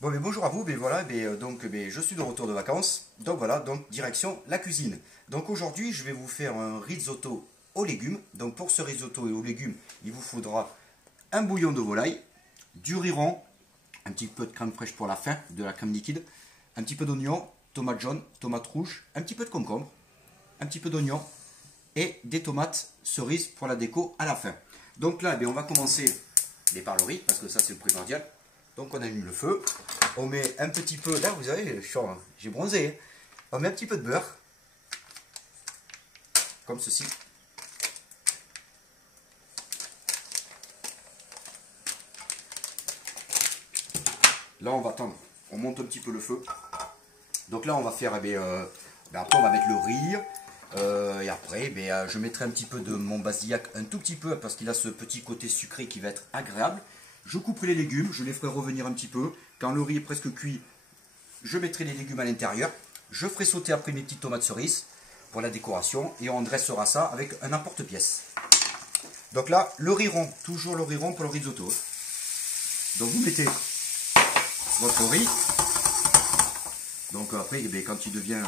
Bon, mais bonjour à vous, mais voilà, je suis de retour de vacances, donc voilà, donc direction la cuisine. Donc aujourd'hui, je vais vous faire un risotto aux légumes. Donc pour ce risotto aux légumes, il vous faudra un bouillon de volaille, du riz rond, un petit peu de crème fraîche pour la fin, de la crème liquide, un petit peu d'oignon, tomate jaune, tomate rouge, un petit peu de concombre, un petit peu d'oignon et des tomates cerises pour la déco à la fin. Donc là, on va commencer par le riz, parce que ça c'est le primordial. Donc on allume le feu, on met un petit peu, là vous savez, j'ai bronzé, hein. On met un petit peu de beurre, comme ceci. Là on va attendre, on monte un petit peu le feu. Donc là on va faire, après on va mettre le riz, et après je mettrai un petit peu de mon basillac, un tout petit peu, parce qu'il a ce petit côté sucré qui va être agréable. Je couperai les légumes, je les ferai revenir un petit peu. Quand le riz est presque cuit, je mettrai les légumes à l'intérieur. Je ferai sauter après mes petites tomates cerises pour la décoration. Et on dressera ça avec un emporte-pièce. Donc là, le riz rond, toujours le riz rond pour le risotto. Donc vous mettez votre riz. Donc après, quand il devient...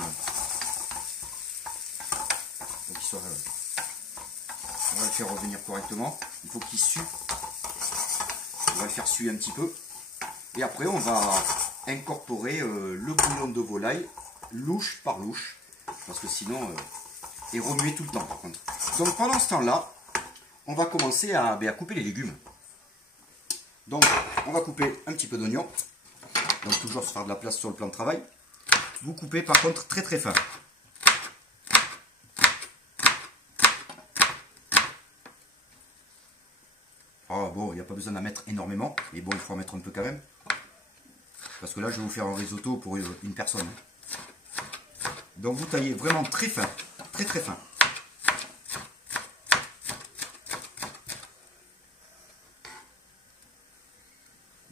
on va le faire revenir correctement. Il faut qu'il sue. On va le faire suer un petit peu. Et après, on va incorporer le bouillon de volaille, louche par louche. Parce que sinon, et remuer tout le temps par contre. Donc pendant ce temps-là, on va commencer à couper les légumes. Donc, on va couper un petit peu d'oignon. Donc toujours se faire de la place sur le plan de travail. Vous coupez par contre très très fin. Oh, bon, il n'y a pas besoin d'en mettre énormément, mais bon, il faut en mettre un peu quand même. Parce que là, je vais vous faire un risotto pour une personne. Donc, vous taillez vraiment très fin, très très fin.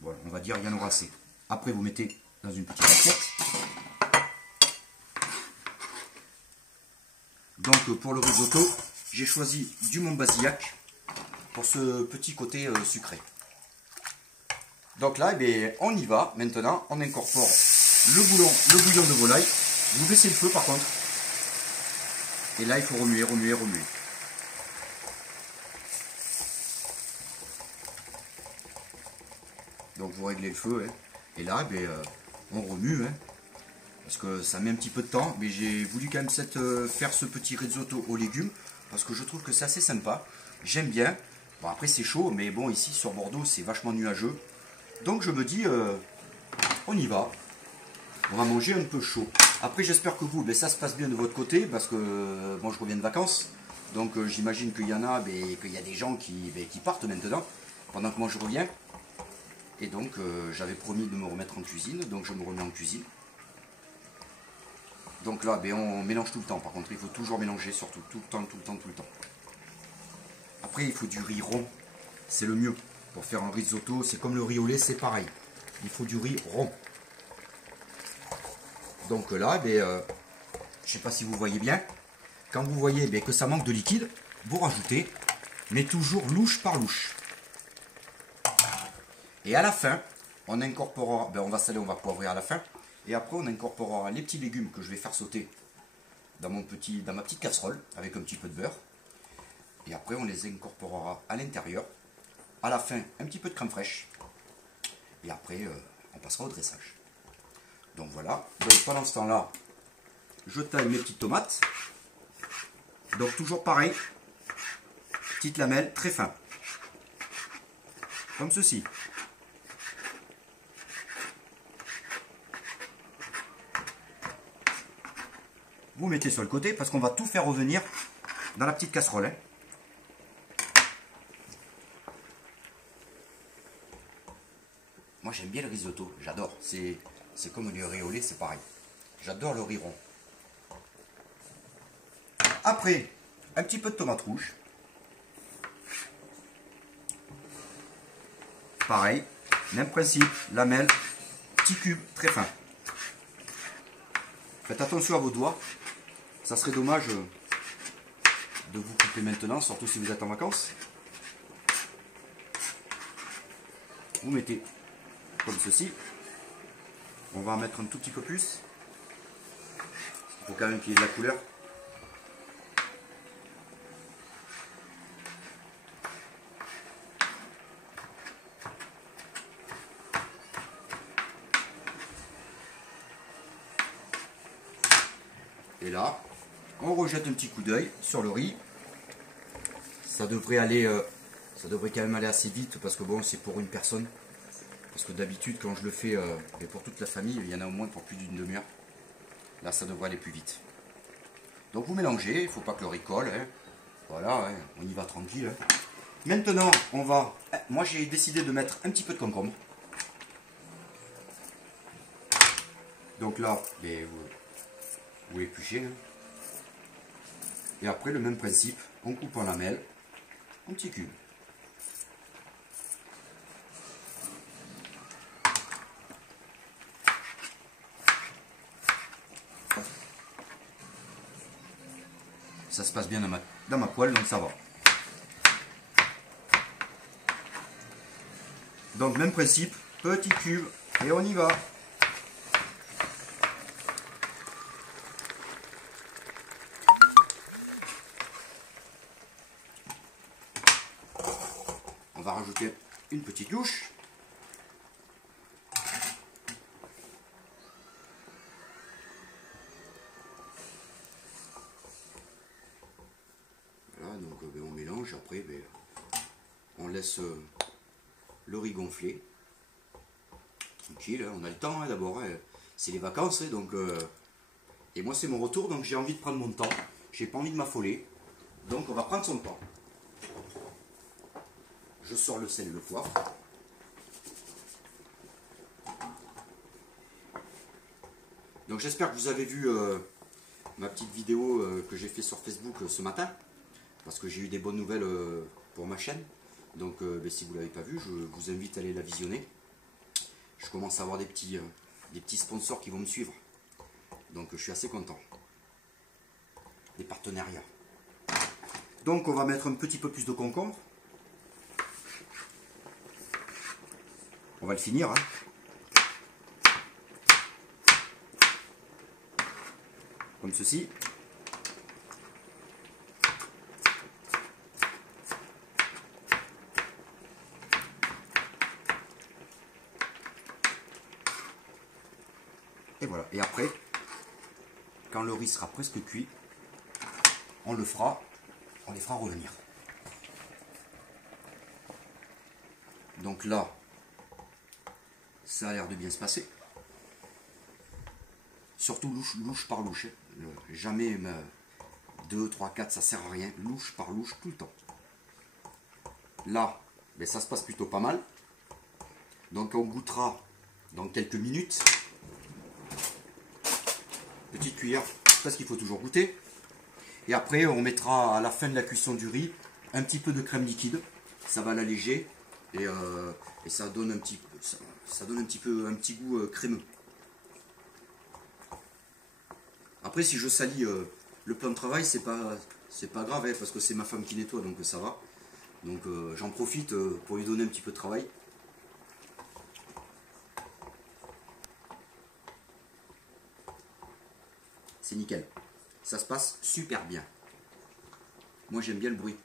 Voilà, on va dire il y en aura assez. Après, vous mettez dans une petite assiette. Donc, pour le risotto, j'ai choisi du Mont Basillac pour ce petit côté sucré. Donc là, on y va. Maintenant, on incorpore le bouillon de volaille. Vous baissez le feu par contre. Et là, il faut remuer, remuer, remuer. Donc vous réglez le feu. Hein. Et là, on remue. Hein, parce que ça met un petit peu de temps. Mais j'ai voulu quand même faire ce petit risotto aux légumes. Parce que je trouve que c'est assez sympa. J'aime bien. Bon, après c'est chaud, mais bon, ici sur Bordeaux, c'est vachement nuageux. Donc je me dis, on y va. On va manger un peu chaud. Après, j'espère que vous, ça se passe bien de votre côté, parce que moi je reviens de vacances. Donc j'imagine qu'il y en a, qu'il y a des gens qui partent maintenant, pendant que moi je reviens. Et donc j'avais promis de me remettre en cuisine, donc je me remets en cuisine. Donc là, on mélange tout le temps. Par contre, il faut toujours mélanger, surtout, tout le temps, tout le temps, tout le temps. Après, il faut du riz rond, c'est le mieux. Pour faire un risotto, c'est comme le riz au lait, c'est pareil. Il faut du riz rond. Donc là, je ne sais pas si vous voyez bien. Quand vous voyez que ça manque de liquide, vous rajoutez, mais toujours louche par louche. Et à la fin, on incorporera, on va saler, on va poivrer à la fin. Et après, on incorporera les petits légumes que je vais faire sauter dans ma petite casserole avec un petit peu de beurre. Et après, on les incorporera à l'intérieur. À la fin, un petit peu de crème fraîche. Et après, on passera au dressage. Donc voilà. Donc pendant ce temps-là, je taille mes petites tomates. Donc toujours pareil. Petites lamelles très fin. Comme ceci. Vous mettez sur le côté parce qu'on va tout faire revenir dans la petite casserole. Hein. Moi j'aime bien le risotto, j'adore. C'est comme le riz au lait, c'est pareil. J'adore le riz rond. Après, un petit peu de tomate rouge. Pareil, même principe, lamelle, petit cube, très fin. Faites attention à vos doigts. Ça serait dommage de vous couper maintenant, surtout si vous êtes en vacances. Vous mettez comme ceci. On va en mettre un tout petit peu plus. Il faut quand même qu'il y ait de la couleur. Et là, on rejette un petit coup d'œil sur le riz. Ça devrait aller, ça devrait quand même aller assez vite parce que bon, c'est pour une personne. Parce que d'habitude, quand je le fais et pour toute la famille, il y en a au moins pour plus d'une demi-heure. Là, ça devrait aller plus vite. Donc vous mélangez, il ne faut pas que le riz colle. Hein. Voilà, hein, on y va tranquille. Hein. Maintenant, on va... Moi, j'ai décidé de mettre un petit peu de concombre. Donc là, vous épluchez. Hein. Et après, le même principe, on coupe en lamelles, en petits cubes. Ça se passe bien dans ma poêle, donc ça va. Donc même principe, petit cube, et on y va. On va rajouter une petite louche. Voilà, donc on mélange, après on laisse le riz gonfler. Tranquille, hein, on a le temps hein, d'abord, hein. C'est les vacances, hein, donc et moi c'est mon retour, donc j'ai envie de prendre mon temps, j'ai pas envie de m'affoler, donc on va prendre son temps. Je sors le sel et le poivre. Donc j'espère que vous avez vu ma petite vidéo que j'ai fait sur Facebook ce matin, parce que j'ai eu des bonnes nouvelles pour ma chaîne. Donc si vous ne l'avez pas vue, je vous invite à aller la visionner. Je commence à avoir des petits sponsors qui vont me suivre. Donc je suis assez content. Des partenariats. Donc on va mettre un petit peu plus de concombre. On va le finir. Hein. Comme ceci. Et voilà. Et après, quand le riz sera presque cuit, on les fera revenir. Donc là, ça a l'air de bien se passer. Surtout louche par louche. Jamais 2, 3, 4, ça sert à rien. Louche par louche tout le temps. Là, ça se passe plutôt pas mal. Donc on goûtera dans quelques minutes. Petite cuillère, parce qu'il faut toujours goûter. Et après, on mettra à la fin de la cuisson du riz un petit peu de crème liquide. Ça va l'alléger et ça donne un petit goût crémeux. Après, si je salis le plan de travail, c'est pas grave, hein, parce que c'est ma femme qui nettoie, donc ça va. Donc j'en profite pour lui donner un petit peu de travail. C'est nickel. Ça se passe super bien. Moi j'aime bien le bruit.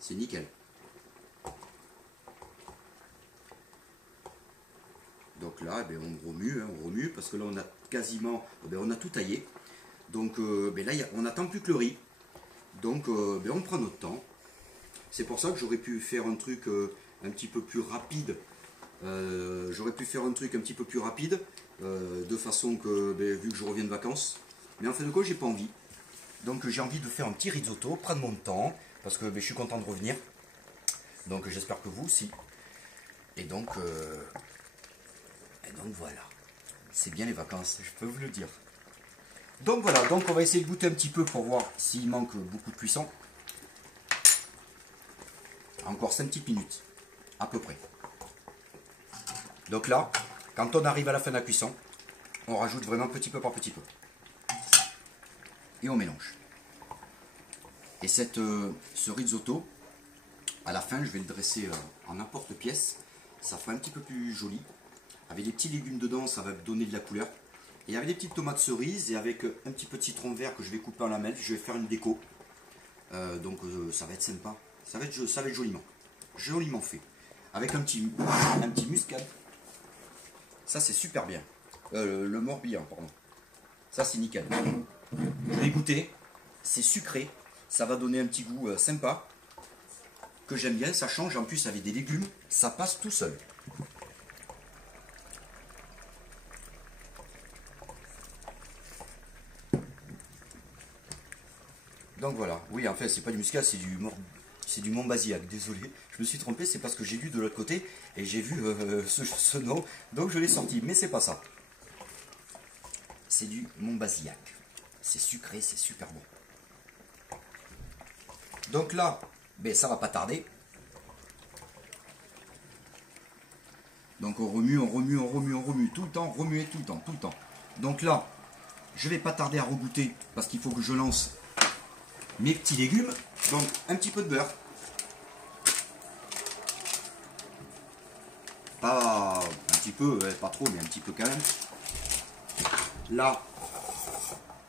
C'est nickel. Donc là, on remue, hein, on remue, parce que là on a quasiment, on a tout taillé. Donc là, on n'attend plus que le riz. Donc on prend notre temps. C'est pour ça que j'aurais pu faire un truc un petit peu plus rapide. De façon que, vu que je reviens de vacances. Mais en fin de compte, j'ai pas envie. Donc j'ai envie de faire un petit risotto, prendre mon temps, parce que je suis content de revenir. Donc j'espère que vous aussi. Et donc voilà. C'est bien les vacances, je peux vous le dire. Donc voilà, donc on va essayer de goûter un petit peu pour voir s'il manque beaucoup de cuisson. Encore 5 petites minutes, à peu près. Donc là, quand on arrive à la fin de la cuisson, on rajoute vraiment petit peu par petit peu. Et on mélange. Et ce risotto, à la fin, je vais le dresser en n'importe pièce. Ça fera un petit peu plus joli. avec des petits légumes dedans, ça va donner de la couleur. Et avec des petites tomates cerises et avec un petit peu de citron vert que je vais couper en lamelles, je vais faire une déco. Ça va être sympa, ça va être joliment fait. Avec un petit muscade. Ça c'est super bien. Le Morbihan, pardon. Ça c'est nickel. Je vais goûter, c'est sucré, ça va donner un petit goût sympa. Que j'aime bien, ça change, en plus avec des légumes, ça passe tout seul. Donc voilà, oui en fait c'est pas du muscat, c'est du Montbazillac, désolé, je me suis trompé, c'est parce que j'ai lu de l'autre côté et j'ai vu ce nom, donc je l'ai sorti, mais c'est pas ça. C'est du Montbazillac, c'est sucré, c'est super bon. Donc là, ben, ça va pas tarder. Donc on remue, on remue, on remue, on remue, tout le temps, remuer tout le temps, tout le temps. Donc là, je vais pas tarder à regoûter parce qu'il faut que je lance mes petits légumes. Donc un petit peu de beurre. Pas un petit peu, pas trop, mais un petit peu quand même. Là,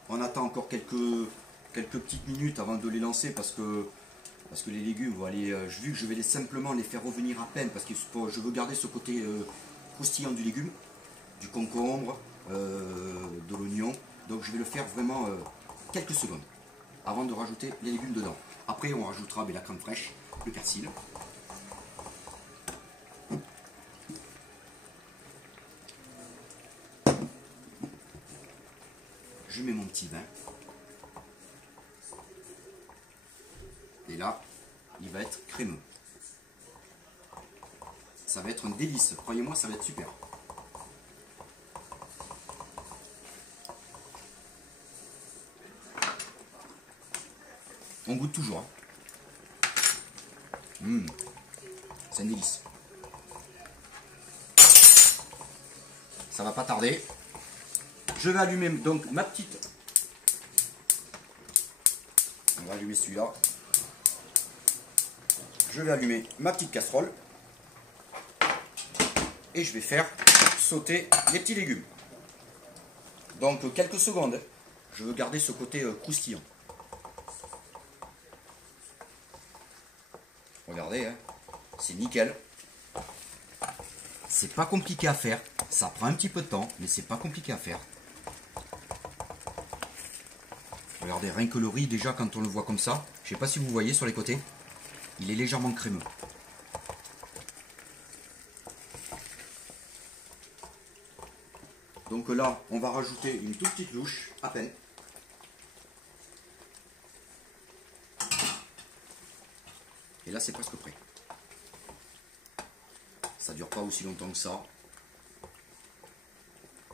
on attend encore quelques petites minutes avant de les lancer parce que les légumes vont aller, vu que je vais simplement les faire revenir à peine parce que je veux garder ce côté croustillant du légume, du concombre, de l'oignon. Donc je vais le faire vraiment quelques secondes avant de rajouter les légumes dedans. Après on rajoutera la crème fraîche, le persil. Je mets mon petit vin. Et là, il va être crémeux. Ça va être un délice. Croyez-moi, ça va être super. On goûte toujours. Hein. C'est un délice. Ça va pas tarder. Je vais allumer donc ma petite... On va allumer celui-là. Je vais allumer ma petite casserole. Et je vais faire sauter les petits légumes. Donc quelques secondes. Je veux garder ce côté croustillant. Regardez, hein, c'est nickel. C'est pas compliqué à faire. Ça prend un petit peu de temps, mais c'est pas compliqué à faire. Regardez, rien que le riz, déjà, quand on le voit comme ça, je sais pas si vous voyez sur les côtés, il est légèrement crémeux. Donc là, on va rajouter une toute petite louche, à peine. Et là, c'est presque prêt. Ça dure pas aussi longtemps que ça.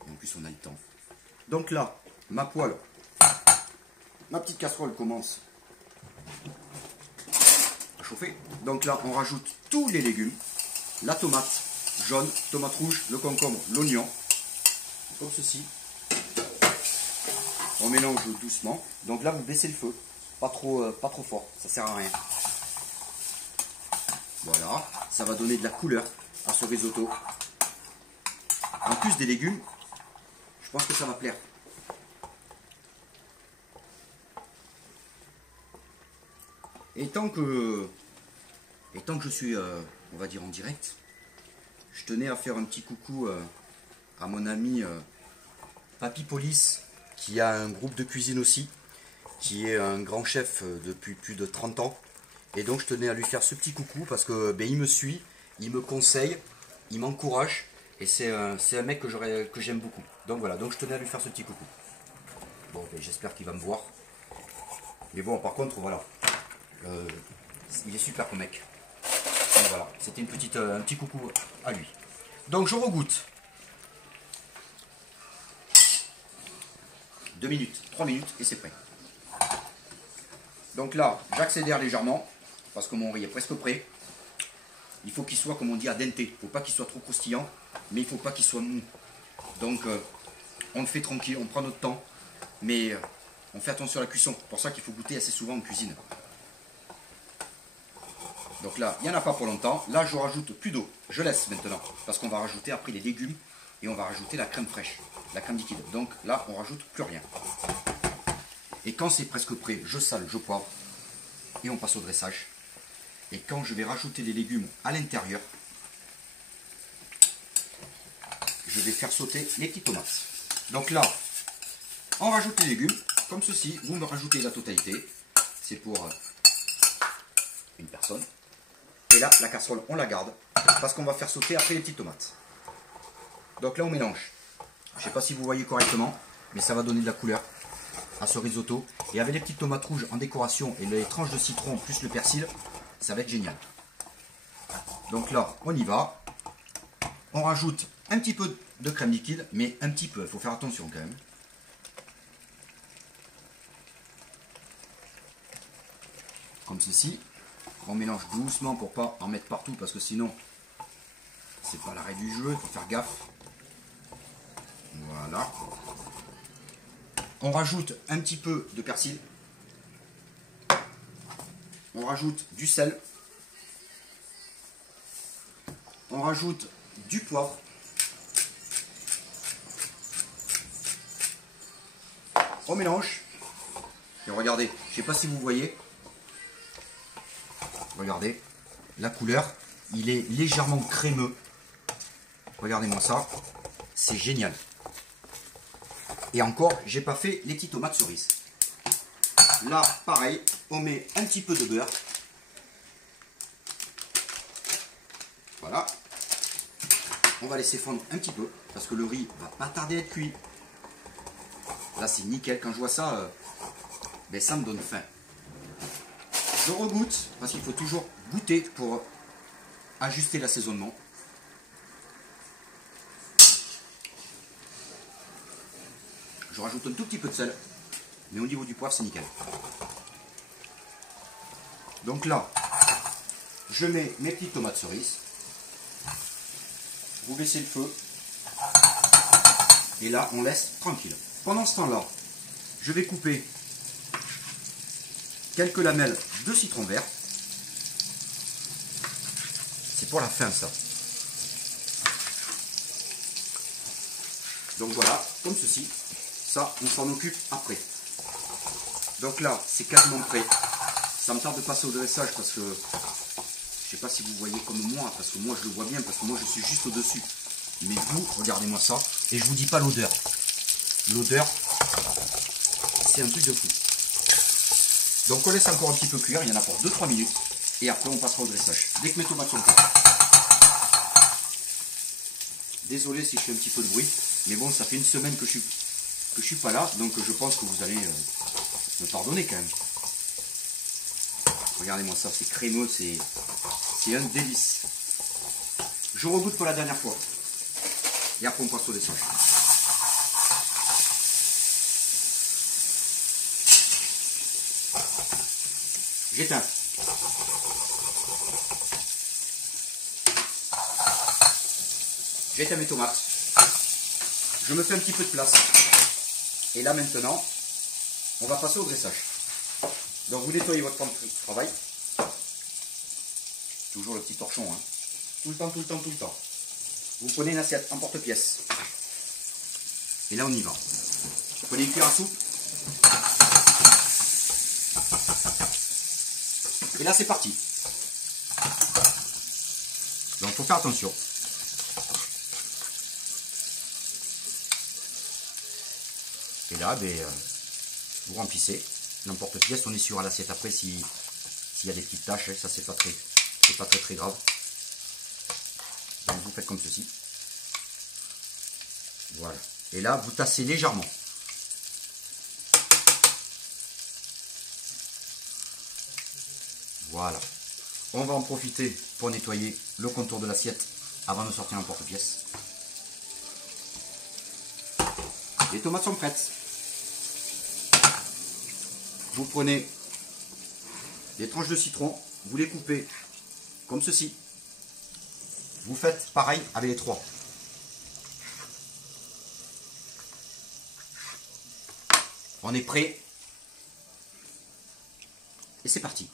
Et en plus, on a le temps. Donc là, ma poêle, ma petite casserole commence à chauffer. Donc là, on rajoute tous les légumes. La tomate jaune, tomate rouge, le concombre, l'oignon. Comme ceci. On mélange doucement. Donc là, vous baissez le feu. Pas trop fort. Ça sert à rien. Voilà. Ça va donner de la couleur à ce risotto. En plus des légumes, je pense que ça va plaire. Et tant que je suis, on va dire, en direct, je tenais à faire un petit coucou à mon ami Papy Police, qui a un groupe de cuisine aussi, qui est un grand chef depuis plus de 30 ans. Et donc je tenais à lui faire ce petit coucou parce que il me suit, il me conseille, il m'encourage. Et c'est un mec que j'aime beaucoup. Donc voilà, donc je tenais à lui faire ce petit coucou. Bon, j'espère qu'il va me voir. Mais bon, par contre, voilà. Il est super comme mec. Donc voilà, c'était un petit coucou à lui. Donc je regoute. 2 minutes, 3 minutes et c'est prêt. Donc là, j'accélère légèrement parce que mon riz est presque prêt. Il faut qu'il soit, comme on dit, à dente. Il ne faut pas qu'il soit trop croustillant, mais il ne faut pas qu'il soit mou. Donc on le fait tranquille, on prend notre temps, mais on fait attention à la cuisson. C'est pour ça qu'il faut goûter assez souvent en cuisine. Donc là, il n'y en a pas pour longtemps. Là, je rajoute plus d'eau. Je laisse maintenant. Parce qu'on va rajouter après les légumes. Et on va rajouter la crème fraîche. La crème liquide. Donc là, on rajoute plus rien. Et quand c'est presque prêt, je sale, je poivre. Et on passe au dressage. Et quand je vais rajouter les légumes à l'intérieur, je vais faire sauter les petites tomates. Donc là, on rajoute les légumes. Comme ceci, vous me rajoutez la totalité. C'est pour une personne. Et là, la casserole, on la garde. Parce qu'on va faire sauter après les petites tomates. Donc là, on mélange. Je ne sais pas si vous voyez correctement, mais ça va donner de la couleur à ce risotto. Et avec les petites tomates rouges en décoration et les tranches de citron plus le persil, ça va être génial. Donc là, on y va. On rajoute un petit peu de crème liquide, mais un petit peu. Il faut faire attention quand même. Comme ceci. On mélange doucement pour pas en mettre partout parce que sinon c'est pas l'arrêt du jeu, il faut faire gaffe. Voilà. On rajoute un petit peu de persil. On rajoute du sel. On rajoute du poivre. On mélange. Et regardez, je sais pas si vous voyez. Regardez, la couleur, il est légèrement crémeux. Regardez-moi ça, c'est génial. Et encore, j'ai pas fait les petites tomates cerises. Là, pareil, on met un petit peu de beurre. Voilà. On va laisser fondre un petit peu, parce que le riz va pas tarder à être cuit. Là, c'est nickel. Quand je vois ça, ben, ça me donne faim. Je regoute, parce qu'il faut toujours goûter pour ajuster l'assaisonnement. Je rajoute un tout petit peu de sel, mais au niveau du poivre, c'est nickel. Donc là, je mets mes petites tomates cerises. Vous baissez le feu. Et là, on laisse tranquille. Pendant ce temps-là, je vais couper quelques lamelles de citron vert. C'est pour la fin, ça. Donc voilà, comme ceci. Ça, on s'en occupe après. Donc là, c'est quasiment prêt. Ça me tarde de passer au dressage parce que je sais pas si vous voyez comme moi, parce que moi je le vois bien, parce que moi je suis juste au-dessus. Mais vous, regardez-moi ça. Et je vous dis pas l'odeur. L'odeur, c'est un truc de fou. Donc on laisse encore un petit peu cuire, il y en a pour 2-3 minutes. Et après on passera au dressage. Dès que mes tomates sont prêtes. Désolé si je fais un petit peu de bruit. Mais bon, ça fait une semaine que je suis pas là. Donc je pense que vous allez me pardonner quand même. Regardez-moi ça, c'est crémeux, c'est un délice. Je regoute pour la dernière fois. Et après on passe au dressage. J'éteins. J'éteins mes tomates. Je me fais un petit peu de place. Et là maintenant, on va passer au dressage. Donc vous nettoyez votre plan de travail. Toujours le petit torchon. Hein. Tout le temps, tout le temps, tout le temps. Vous prenez une assiette en porte-pièce. Et là on y va. Vous prenez une cuillère à soupe. Et là c'est parti. Donc il faut faire attention. Et là, vous remplissez l'emporte-pièce. On est sur l'assiette après s'il y a des petites taches. Ça c'est pas très grave. Donc vous faites comme ceci. Voilà. Et là, vous tassez légèrement. Voilà. On va en profiter pour nettoyer le contour de l'assiette avant de sortir l'emporte-pièce. Les tomates sont prêtes. Vous prenez des tranches de citron, vous les coupez comme ceci. Vous faites pareil avec les trois. On est prêt. Et c'est parti.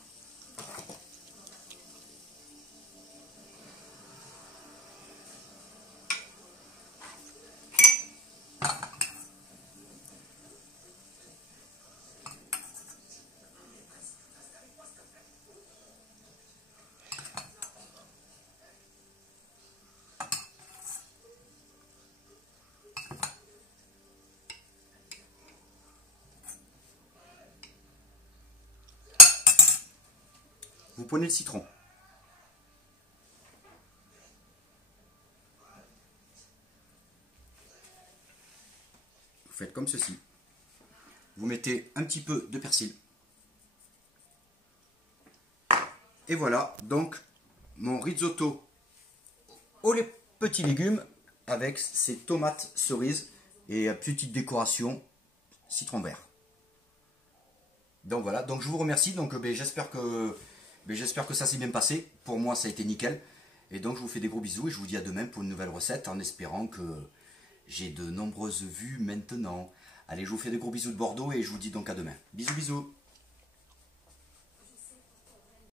vous prenez le citron. Vous faites comme ceci. Vous mettez un petit peu de persil. Et voilà, donc mon risotto aux petits légumes avec ces tomates cerises et petite décoration citron vert. Donc voilà, donc je vous remercie. Donc j'espère que ça s'est bien passé. Pour moi, ça a été nickel. Et donc je vous fais des gros bisous et je vous dis à demain pour une nouvelle recette en espérant que j'ai de nombreuses vues maintenant. Allez, je vous fais des gros bisous de Bordeaux et je vous dis donc à demain. Bisous bisous.